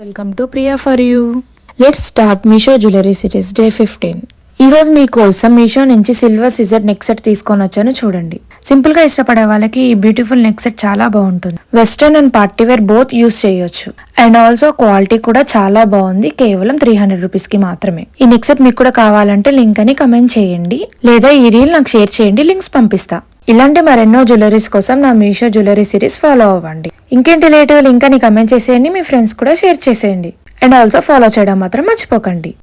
Welcome to Priya for you. Let's start Meesho jewellery series day 15. ఈ రోజు మీకోసం మీషో నుంచి సిల్వర్ సిజర్ నెక్ సెట్ తీసుకొని వచ్చాను. చూడండి, సింపుల్ గా ఇష్టపడే వాళ్ళకి ఈ బ్యూటిఫుల్ నెక్ సెట్ చాలా బాగుంటుంది. Western and party where both use చేయొచ్చు. అండ్ ఆల్సో క్వాలిటీ కూడా చాలా బాగుంది. కేవలం 300 రూపీస్ కి మాత్రమే. ఈ నెక్ సెట్ మీకు కూడా కావాలంటే లింక్ అని కమెంట్ చేయండి, లేదా ఈ రీల్ నాకు షేర్ చేయండి, లింక్స్ పంపిస్తా. ఇలాంటి మరెన్నో జ్యువెలరీస్ కోసం నా మీషో జ్యువెలరీ సిరీస్ ఫాలో అవ్వండి. ఇంకేంటి లేట్, లింక్ అని కమెంట్ చేసేయండి, మీ ఫ్రెండ్స్ కూడా షేర్ చేసేయండి. అండ్ ఆల్సో ఫాలో చేయడం మాత్రం మర్చిపోకండి.